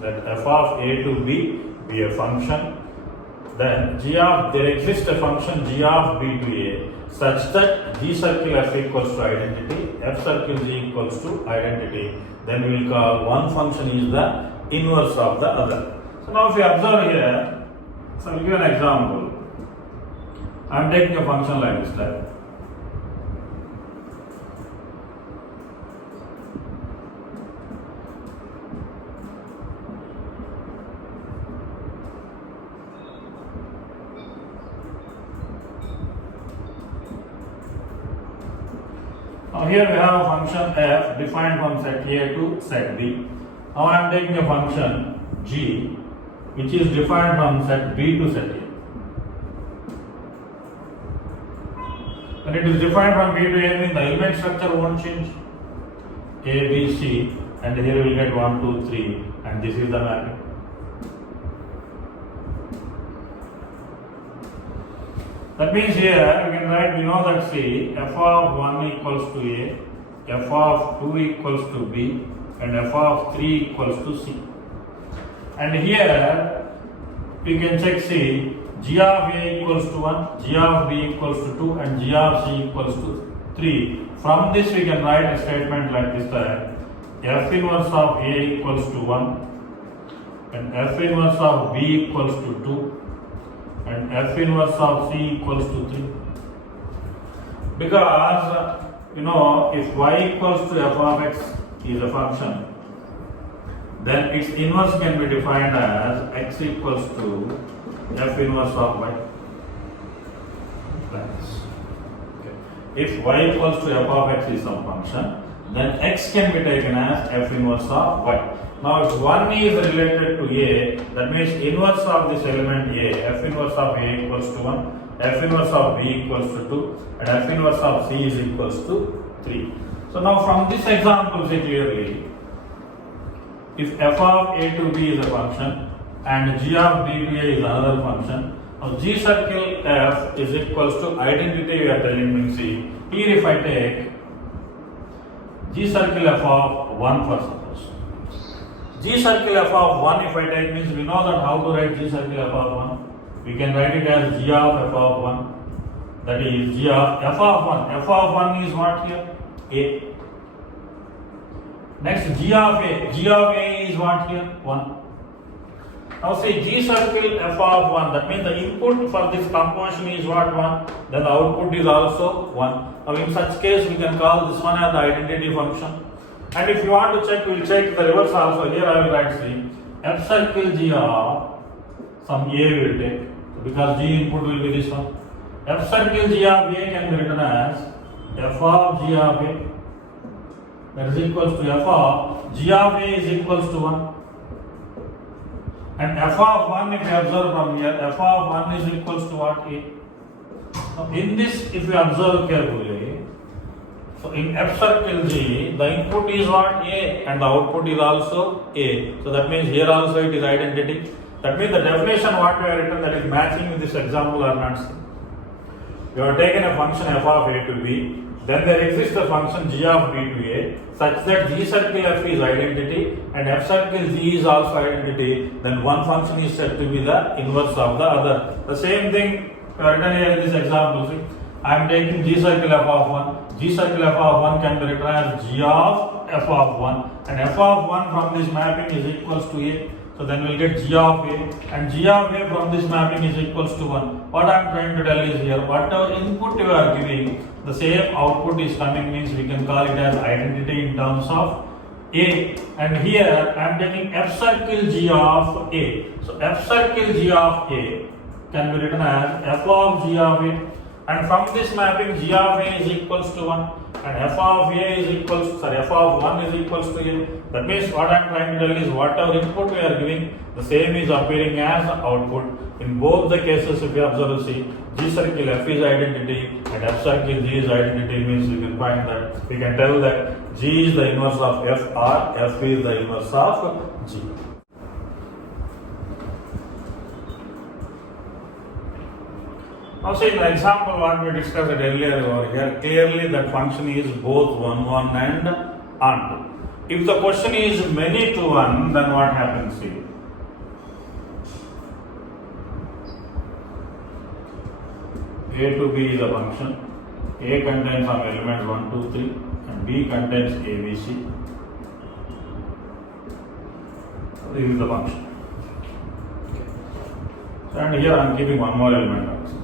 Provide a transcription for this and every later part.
Let f of a to b be a function. Then there exists a function g of b to a such that g circle f equals to identity, f circle g equals to identity. Then we will call one function is the inverse of the other. So now if you observe here, so I will give an example. I am taking a function like this type. Now here we have a function f defined from set A to set B. Now I am taking a function g which is defined from set B to set A. When it is defined from B to A, means the element structure won't change. A, B, C, and here we will get 1, 2, 3, and this is the mapping. That means here we can write, we know that C, f of 1 equals to A, f of 2 equals to B, and f of 3 equals to C. And here we can check C, g of A equals to 1, g of B equals to 2, and g of C equals to 3. From this we can write a statement like this that f inverse of A equals to 1, and f inverse of B equals to 2, and f inverse of C equals to 3. Because if y equals to f of x is a function, then its inverse can be defined as x equals to f inverse of y. Like this. Okay. If y equals to f of x is some function, then x can be taken as f inverse of y. Now if 1 is related to A, that means inverse of this element A, f inverse of A equals to 1, f inverse of B equals to 2, and f inverse of C is equals to 3. So now from this example, see clearly, if f of A to B is a function and g of B to A is another function, now g circle f is equals to identity we are telling me. See, here if I take g circle f of 1 for suppose. G circle f of 1 if I take means we know that how to write g circle f of 1. We can write it as g of f of 1. That is g of f of 1. F of 1 is what here? A. Next g of A. G of A is what here? 1. Now see g circle f of 1. That means the input for this composition is what? 1. Then the output is also 1. Now in such case we can call this one as the identity function. And if you want to check, we will check the reverse also. Here I will write C. F circle g of some A we will take. So because g input will be this one. F circle g of A can be written as f of g of A. That is equals to f of g of A is equals to 1. And f of 1 if you observe from here, f of 1 is equals to what? A. Now in this if you observe carefully, so in f circle g, the input is what? A, and the output is also A. So that means here also it is identity. That means the definition what we have written, that is matching with this example or not. We have taken a function f of A to B, then there exists a function g of B to A such that g circle f is identity and f circle g is also identity. Then one function is said to be the inverse of the other. The same thing we have written here in this example. See, I am taking g circle f of 1. G circle f of 1 can be written as g of f of 1, and f of 1 from this mapping is equals to A. So then we will get g of A, and g of A from this mapping is equals to 1. What I am trying to tell is here, whatever input you are giving, the same output is coming, means we can call it as identity in terms of A. And here I am taking f circle g of A. So f circle g of A can be written as f of g of A. And from this mapping, g of A is equals to 1, and f of A is equals, f of 1 is equals to A. That means what I am trying to tell is whatever input we are giving, the same is appearing as output. In both the cases, if you observe, see, g circle f is identity and f circle g is identity, means we can find that, we can tell that g is the inverse of f or f is the inverse of g. Now see, in the example what we discussed earlier over here, clearly that function is both 1, 1 and onto. If the question is many to one, then what happens here? A to B is a function. A contains some elements 1, 2, 3 and B contains A, B, C. This is the function. And here I am keeping one more element also.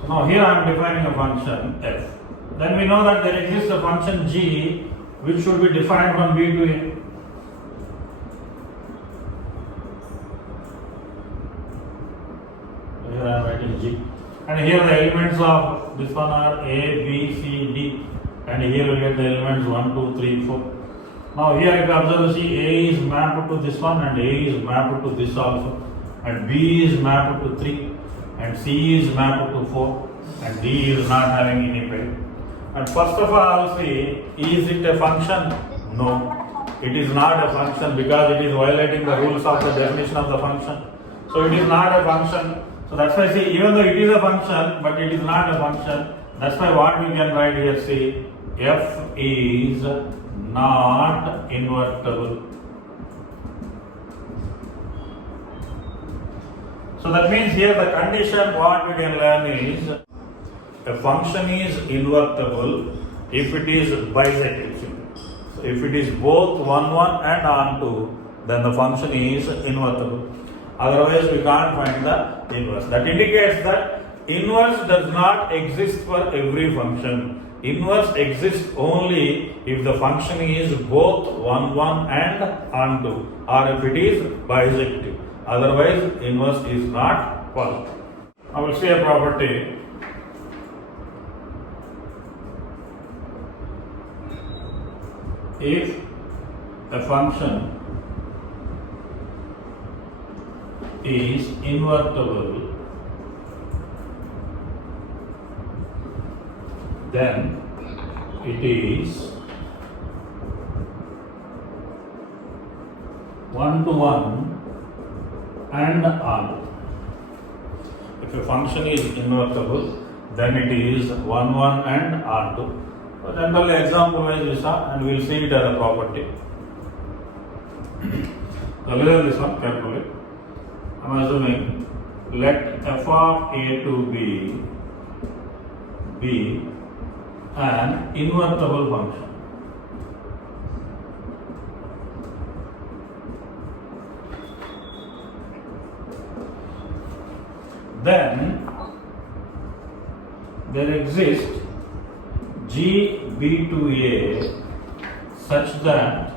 So now here I am defining a function f. Then we know that there exists a function g which should be defined from B to A. Here I am writing g. And here the elements of this one are A, B, C, D. And here we get the elements 1, 2, 3, 4. Now here if you observe, see A is mapped to this one and A is mapped to this also. And B is mapped to 3 and C is mapped to 4 and D is not having any pair. And first of all, see, is it a function? No, it is not a function because it is violating the rules of the definition of the function. So it is not a function. So that's why, see, even though it is a function, but it is not a function. That's why what we can write here, see, f is not invertible. So that means here the condition what we can learn is a function is invertible if it is bisected. So if it is both 1, 1 and onto, then the function is invertible. Otherwise we can't find the inverse. That indicates that inverse does not exist for every function. Inverse exists only if the function is both 1, 1 and onto, or if it is bisected. Otherwise, inverse is not possible. I will see a property. If a function is invertible, then it is 1-to-1 and on. If a function is invertible, then it is 1, 1 and onto. So generally example wise we saw and we will see it as a property. So listen this one carefully. I am assuming let f of a to be an invertible function. Then there exists g b to a such that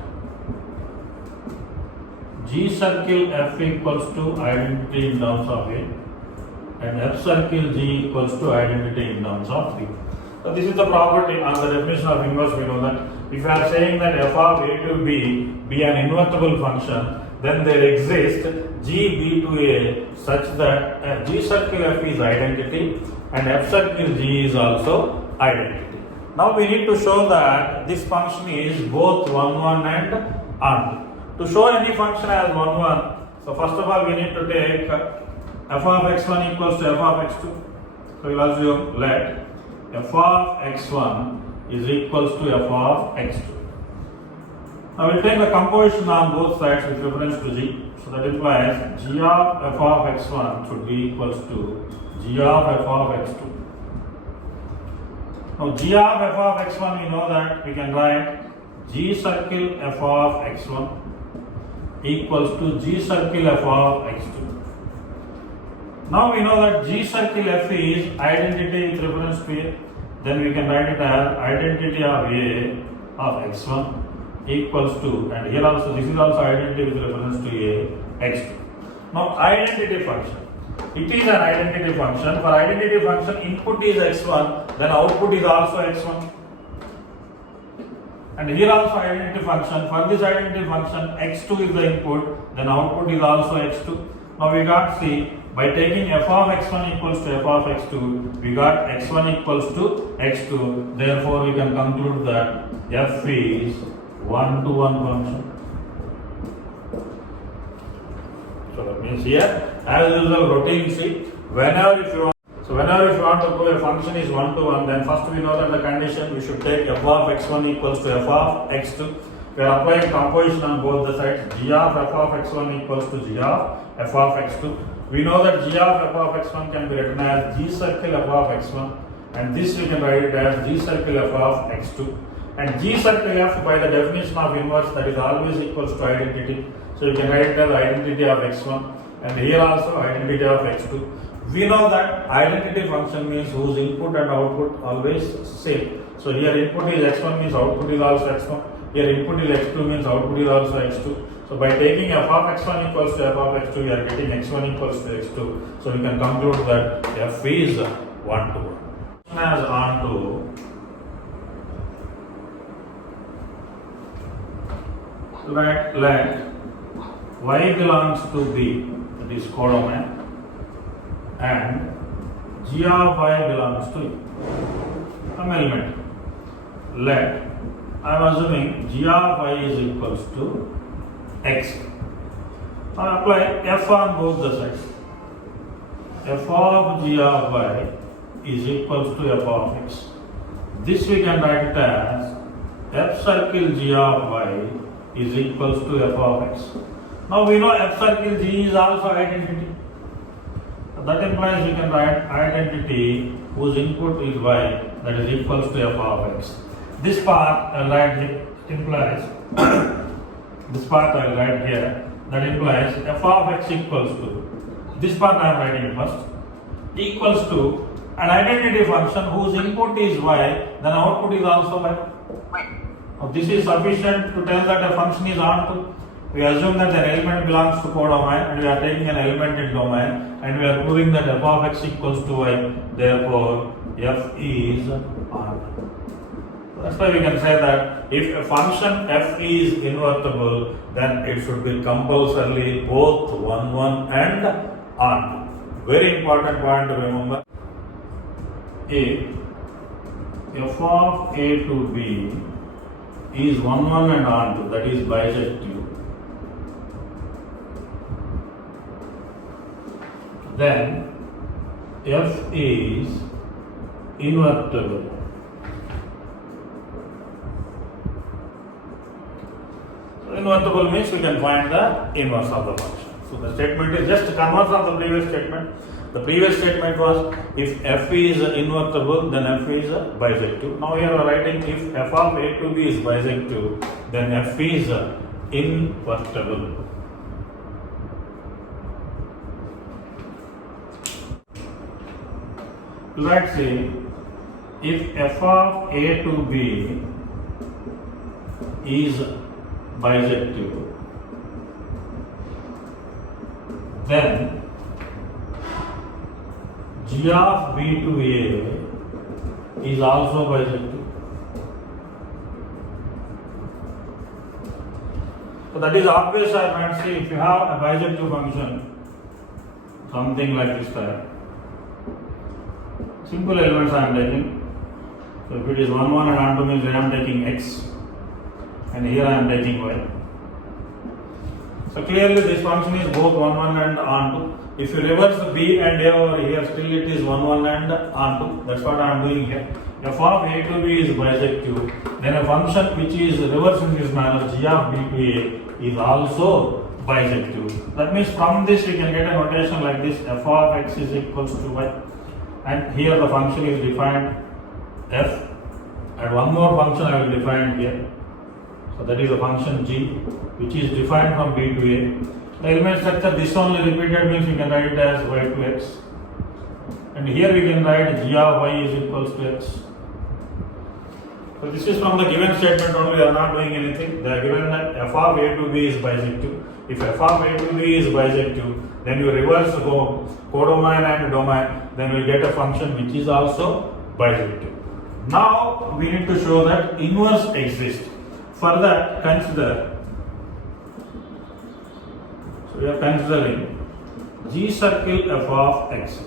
g circle f equals to identity in terms of a and f circle g equals to identity in terms of b. So this is the property on the definition of inverse. We know that if you are saying that f of a to b be an invertible function, then there exists g b to a such that g circle f is identity and f circle g is also identity. Now we need to show that this function is both 1, 1 and onto. To show any function as 1, 1, so first of all we need to take f of x1 equals to f of x2. So we will assume let f of x1 is equals to f of x2. Now we will take the composition on both sides with reference to g. So that implies g of f of x1 should be equals to g of f of x2. Now g of f of x1 we know that we can write g circle f of x1 equals to g circle f of x2. Now we know that g circle f is identity with reference to a. Then we can write it as identity of a of x1 equals to, and here also this is also identity with reference to a x2. Now identity function. It is an identity function. For identity function input is x1, then output is also x1. And here also identity function. For this identity function x2 is the input, then output is also x2. Now we got, see, by taking f of x1 equals to f of x2, we got x1 equals to x2. Therefore we can conclude that f is 1-to-1 function. So that means here, as usual, routine, see, whenever if you want, so whenever if you want to prove a function is 1 to 1, then first we know that the condition we should take f of x1 equals to f of x2. We are applying composition on both the sides. G of f of x1 equals to g of f of x2. We know that g of f of x1 can be written as g circle f of x1, and this we can write it as g circle f of x2. And g circle f, by the definition of inverse, that is always equals to identity. So you can write it as identity of x1, and here also identity of x2. We know that identity function means whose input and output always same. So here input is x1 means output is also x1. Here input is x2 means output is also x2. So by taking f of x1 equals to f of x2, we are getting x1 equals to x2. So we can conclude that f is 1 to 1. As on to let y belongs to B, that is codomain, and g of y belongs to some element. Let I am assuming g of y is equals to x. Now apply f on both the sides. F of g of y is equals to f of x. This we can write it as f circle g of y is equals to f of x. Now we know f circle g is also identity. That implies we can write identity whose input is y, that is equals to f of x. This part I will write here implies this part I will write here, that implies f of x equals to, this part I am writing first, equals to an identity function whose input is y, then output is also y. Now this is sufficient to tell that a function is onto. We assume that an element belongs to codomain, and we are taking an element in domain, and we are proving that f of x equals to y. Therefore, f is onto. That's why we can say that if a function f is invertible, then it should be compulsorily both 1, 1 and onto. Very important point to remember. If f of a to b is 1, 1 and onto, that is bisective, then f is invertible. So invertible means we can find the inverse of the function. So the statement is just converse of the previous statement. The previous statement was if f is invertible, then f is bisective. Now here we are writing if f of a to b is bisective, then f is invertible. Let's say if f of a to b is bisective, then g of b to a is also bisective. So that is obvious. I might say if you have a bisective function, something like this type, simple elements I am taking. So if it is 1, 1 and onto means I am taking x, and here I am taking y. So clearly this function is both 1, 1 and onto. If you reverse b and a over here, still it is 1, 1 and onto. That's what I am doing here. F of a to b is bisective, then a function which is reversed in this manner, g of b to a, is also bisective. That means from this we can get a notation like this: f of x is equals to y, and here the function is defined f, and one more function I will define here. So that is a function g, which is defined from b to a. The element structure, this only repeated means we can write it as y to x, and here we can write g of y is equals to x. So this is from the given statement only, we are not doing anything. They are given that f of a to b is bisective. If f of a to b is bisective, then you reverse codomain and domain, then we get a function which is also bisective. Now we need to show that inverse exists. For that, consider, so we are considering g circle f of x.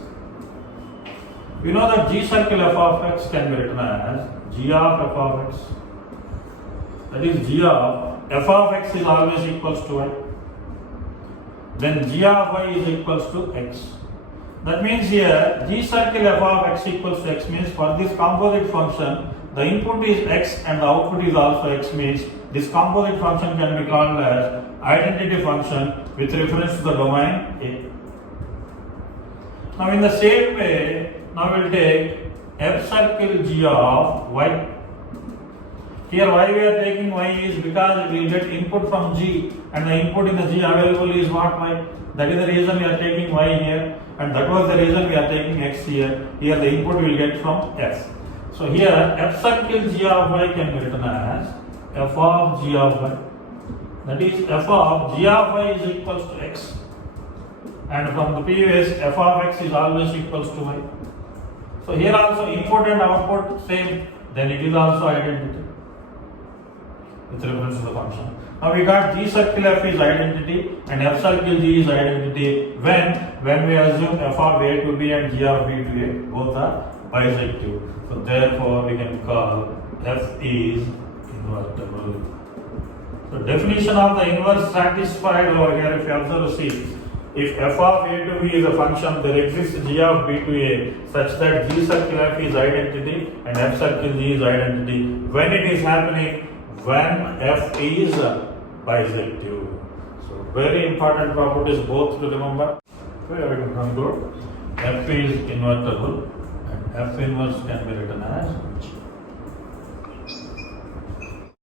We know that g circle f of x can be written as g of f of x. That is, g of f of x is always equals to y. Then g of y is equals to x. That means here G circle f of x equals to x means for this composite function the input is x and the output is also x means this composite function can be called as identity function with reference to the domain A. Now in the same way, now we'll take f circle G of y. Here why we are taking y is because we will get input from G and the input in the G available is what y. That is the reason we are taking y here and that was the reason we are taking x here. Here the input we will get from x. So here f circle G of y can be written as f of G of y. That is f of G of y is equals to x. And from the previous f of x is always equals to y. So here also input and output same, then it is also identity with reference to the function. Now we got G circle f is identity and f circle G is identity when we assume f of A to B and G of B to A both are bisective. So therefore we can call f is invertible. So definition of the inverse satisfied over here if you observe see. If f of A to B is a function, there exists G of B to A such that G circle f is identity and f circle G is identity. When it is happening, when f is bisective. So very important properties both to remember. So here we can conclude f is invertible and f inverse can be written as